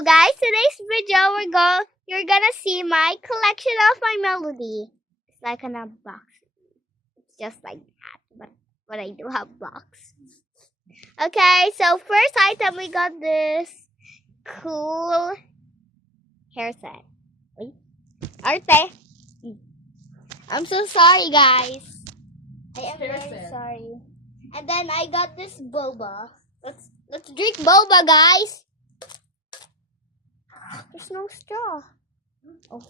So guys, today's video you're gonna see my collection of my melody. It's like an unboxing. It's just like that, but I do have box. Okay, so first item we got this cool hair set. Wait. Arte. I'm so sorry guys. I am very sorry. And then I got this boba. Let's drink boba, guys. There's no straw. Oh,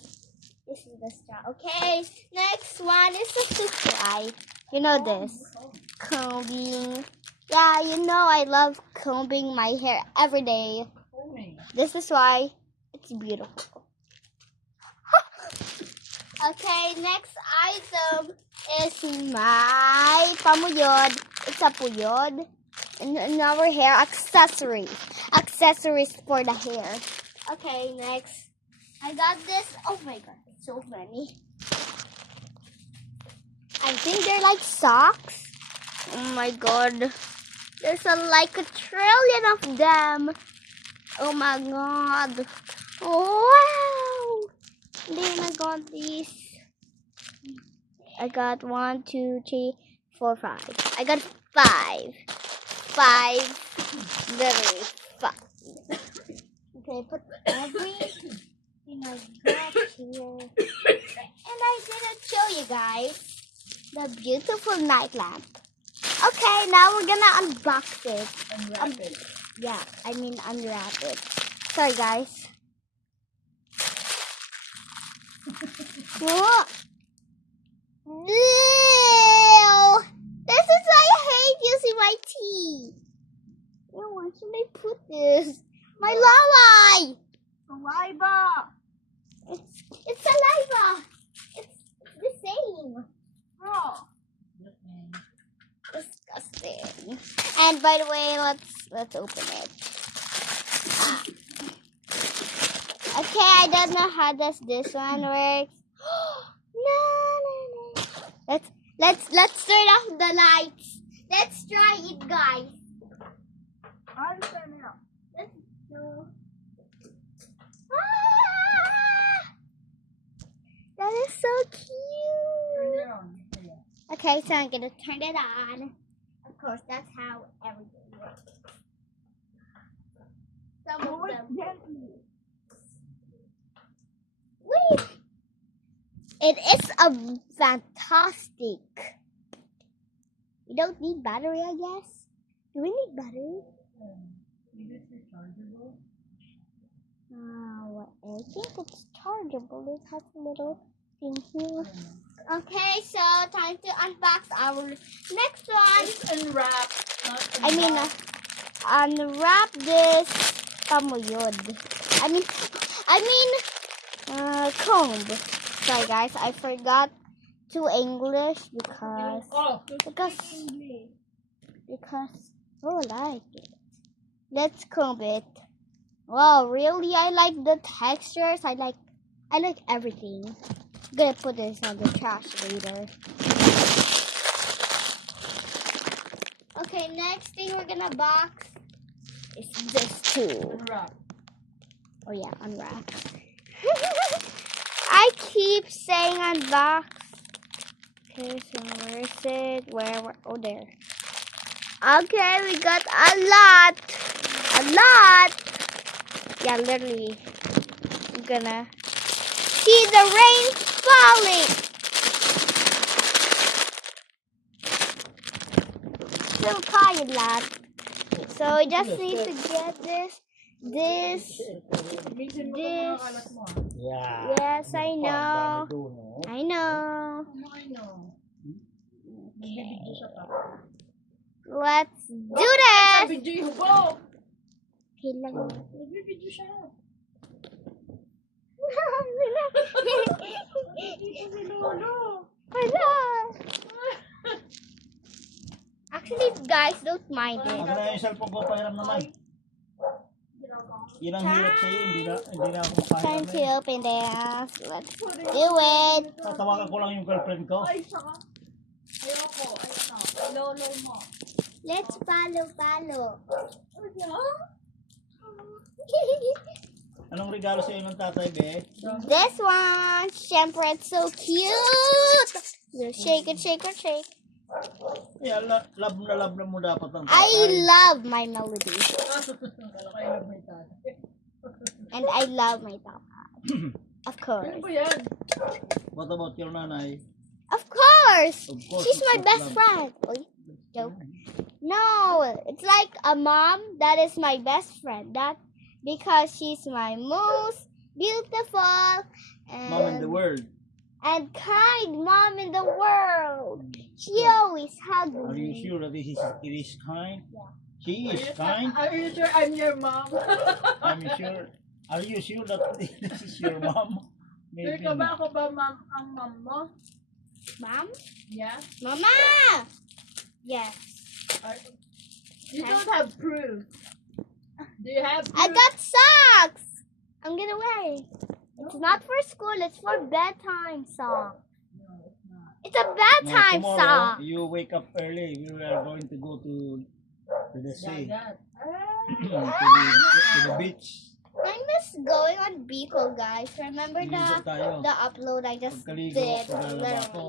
this is the straw. Okay, next one is the supply. You know this. Combing. Yeah, you know I love combing my hair every day. This is why it's beautiful. Okay, next item is my pamuyod. It's a puyod. And our hair accessories. Accessories for the hair. Okay, next. I got this. Oh my god, so many. I think they're like socks. Oh my god. There's like a trillion of them. Oh my god. Wow. Then I got these. I got 1, 2, 3, 4, 5. I got 5. 5. Literally 5. Okay, put everything I got here. And I didn't show you guys the beautiful night lamp. Okay, now we're gonna unbox it. Unwrap it. Yeah, I mean unwrap it. Sorry guys. What? Ew! This is why I hate using my teeth. Oh, why should I put this? My lalai! Saliva! It's saliva! It's the same. Oh. Disgusting. And by the way, let's open it. Okay, I don't know how does this one works. No. Let's turn off the lights. Let's try it, guys. I'll turn it off. Let's go. Ah! That is so Turn cute. it on. Yeah. Okay, so I'm gonna turn it on. Of course, that's how everything works. Some Do of it them. gently. Wait. It is a fantastic. We don't need battery, I guess. Do we need battery? Is it rechargeable? I think it's chargeable. It has a little thing here. Okay, so time to unbox our next one. It's unwrap. Not I mean, unwrap this pamuyod. I mean, comb. Sorry guys, I forgot to English because oh, I like it. Let's comb it. Wow, really? I like the textures. I like everything. I'm gonna put this on the trash later. Okay, next thing we're gonna box is this too. unwrap. Oh yeah, unwrap. I keep saying unbox. Okay, so where is it? Where? Oh, there. Okay, we got a lot. Yeah, literally. I'm gonna see the rain falling. Still tired, lad. So we just need to get this. Bisin mo ito mga kalat mo. Yeah. Yes, I know. I know. I know. Okay. Nagbibidyo siya pa. Let's do this. Nagbibidyo ko! Okay lang. Nagbibidyo siya. Hala. Actually, guys, don't mind it. Ano na yung cellphone ko, pahiram naman. Yun ang hirap sa'yo, hindi na ako Time makahiram to eh. open this. Let's do it. Tatawagan ko lang yung girlfriend ko. Ay, saka. Ayoko. Lolo mo. Let's palo. Anong regalo sa'yo ng tatay, be? This one, syempre, it's so cute. You shake it, shake it, shake. Yeah, love na mo dapat ang tatay. I love my melody. Kala kayo lang may tatay. And I love my papa. Of course. Ano ba yan? What about your nanay? Of course. Of course, She's my of best course. friend. Oy, joke. No, it's like a mom that is my best friend. That because she's my most beautiful Mom in the world. and kind mom in the world. She always hugs Are you me. sure that it is kind? She is kind? Are you sure I'm your mom? I'm sure. Are you sure that this is your mom? Sure ka ba ako ba ang mom mo? Mom? Yeah? Mama! Yes. You don't have proof. Do you have proof? I got socks. I'm gonna wear it. It's not for school. It's for bedtime sock. No, it's not. It's a No, bedtime tomorrow, sock. you wake up early. We are going to go to the sea. Dagat. to the beach. I miss going on Bicol, guys. Remember Ligo tayo. the upload I just Pagkaligo, did? maglalaba ako.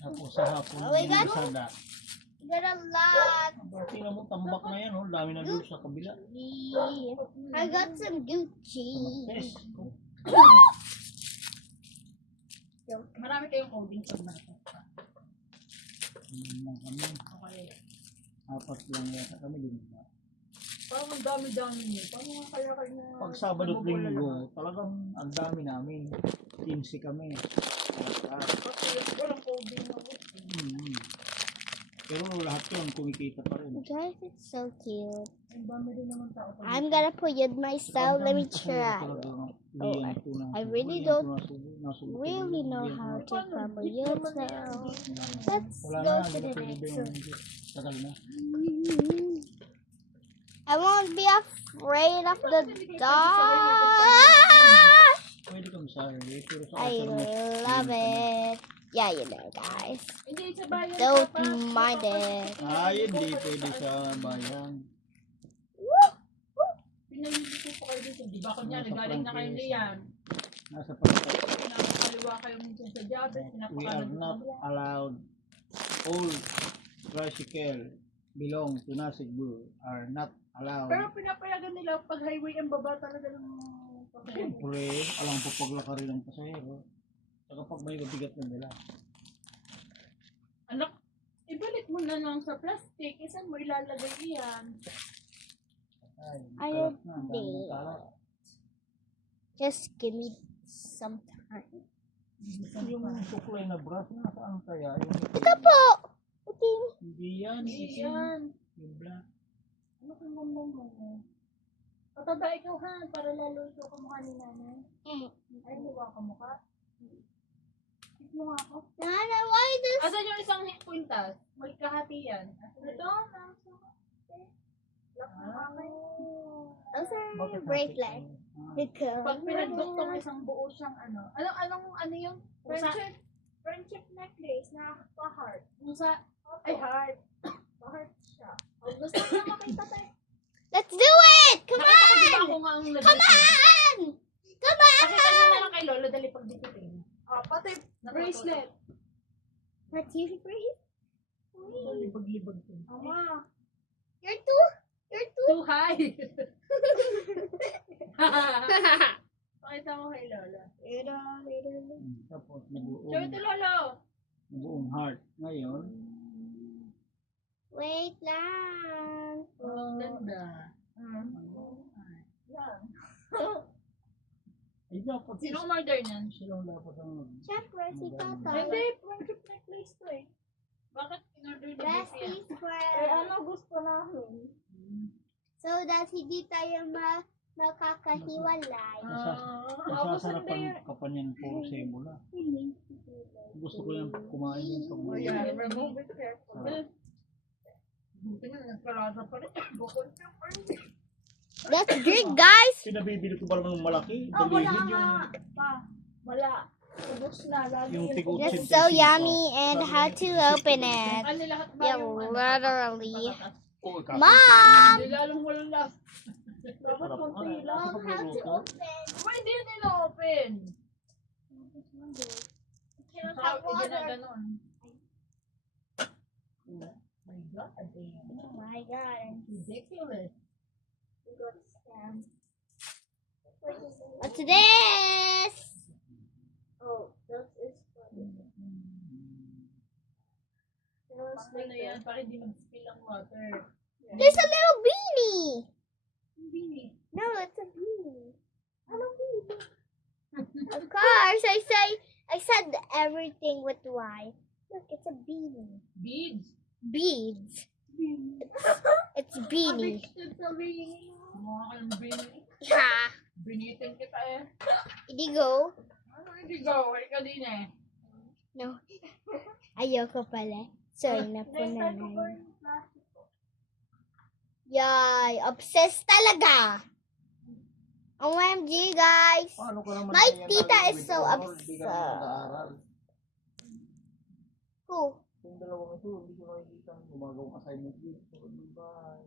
Tapos sa hapon, Oh my God. sada. Got a lot. Tingnan mo, tambak na yan. Oh. Dami na doon sa kabila. I got some Gucci. Yes. Marami kayong coding pag nakapagpa. Kami. Okay. Apat lang yata kami din. Parang ang dami-dami niyo. Paano nga kaya kayo? Pag Sabado at Linggo, talagang ang dami namin. 15 kami. Kasi walang coding ako. Hmm. Pero lahat yun, kumikita pa rin. Guys, it's so cute. Ang dami din naman tao. I'm gonna put it myself. Let me try. Oh, I really don't really know how to crumble yourself. Let's go to the next one. Tagal na. I won't be afraid of the dark. Pwede kang sorry. Pero sa I love it. Yeah, you know, guys. Hindi sa bayan. Don't mind it. Ay, hindi pwede sa bayan. Pinalilito ko kayo dito. Di ba kunyari, galing na kayo diyan. Nasa pagkat. Pinapakaliwa kayo minsan sa Jabes. We are not allowed. All tricycle belong to Nasugbu are not allowed. Pero pinapayagan nila pag highway ang baba talaga ng pasahero. Siyempre, alam po paglakari ng pasahero. Saka pag may mabigat na nila. Anak, ibalik mo na lang sa plastic. Isan mo ilalagay iyan? Ay, Ayaw kalat na, ang dami ng kalat. Just give me some time. Yung suklay na brush, nasaan kaya? Yung Ito po! Okay. Hindi yan, Hindi itim. yan. Yung black. Ano kang mama mo? Pataba ikaw ha, para lalo ikaw kamukha ni nanay. Ay, luwa ka mukha. Tignan mo nga ako. Nana, why this? Asan yung isang kwintas? Magkahati yan. Ito, nasa. Lock mo kamay. Those are Bakit bracelet. natin? Because Pag pinagduktong isang buo siyang ano. Ano yung friendship necklace na pa-heart. Musa, ay heart. Pa-heart siya. O, gusto ko na makita tayo. Let's do it! Come Nakita ko diba on! ako nga ang Come nag-receive. on! Come Pakita niyo on! na lang kay Lolo, dali pag dikutin. Pati bracelet. What's your bracelet? Libag-libag ko. Ama, You're too too high. Pakita mo kay Lolo. Tapos Show it to Lolo. nabuong heart. Ngayon, Wait lang. Oh, ganda. Yan. ay dapat Sino umorder niyan? silang dapat ang Siyempre, si Tata. Hindi, friendship necklace to eh. Bakit in-order ni Bessie yan? Besties Eh, friend. ano gusto namin? So that hindi tayo makakahiwalay. masasarapan ka pa niyan puro sebola. Gusto ko yan kumain yan pag Oh, yeah. Remove it careful. Buti nga, nagkalasa pa rin. Bukod siya pa rin. Let's drink, guys. Pinabibili ko pa naman ng malaki. Oh, wala Dalihin nga. yung Pa, wala. Ubus na. Lagi Yung yun. tigo- That's so yummy and how to open it. Ano lahat ba Yeah, yung ano? literally. Oh, Mom! Hindi lalong walang last. Dapat Sarap konti nga, lang. sarap How to magluto. open? Aba, hindi nila open. Cannot Saka, have water. ganon. My God, Oh my god. ridiculous. We got scammed. What's this? Oh, this is funny. Ano yan, para hindi mag-spill ang water. There's a little beanie. Hindi. No, it's a beanie. Hello, beanie. Of course, I said everything with Y. Look, it's a beanie. Beads. Beads. It's beanie. Addicted sa beanie. Mga kalambing. Ha. Binitin kita eh. Hindi go. Ano hindi go? Ay ka din eh. No. Ayoko pala. Sorry na po nanay. Yay, obsessed talaga. OMG, guys. Paano ko naman My kaya tita nalilito is with so honor? upset. Di ka naman nag-aaral. Who? Yung dalawang ito, hindi ko nakikita ang gumagawang assignment dito. Bye.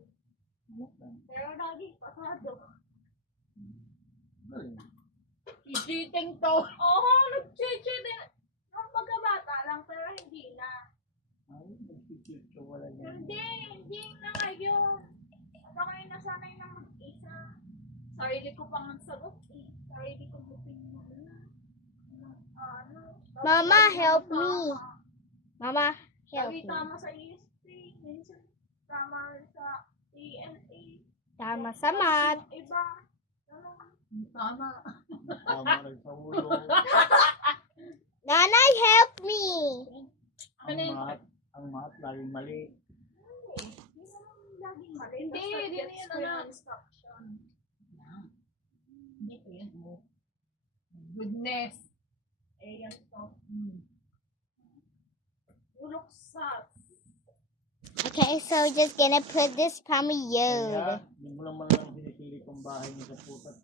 Pero lagi pasado. Galing. Cheating to. Oo, nag-cheating. Nung pagkabata lang, pero hindi na. Ay, nag-cheat ka wala Pero yan. hindi na ngayon. Ano kayo nasanay na mag-isa? Sarili ko pang ang sagot eh. Sarili ko opinion na. Ano? Mama, help me. Mama, help Sabi me. tama sa ESP, minsan tama sa ENA. Tama sa math. Iba. Ano? Tama. Tama rin sa ulo. Nanay, help me. Ang math, laging mali. Hindi, hindi na yun ano. Instruction. Hindi ko yan mo. Goodness. Eh, yan to. Uluksat. Okay, so just gonna put this Kaya, Pamiyod. hindi mo naman lang binisili kong bahay niya sa putat.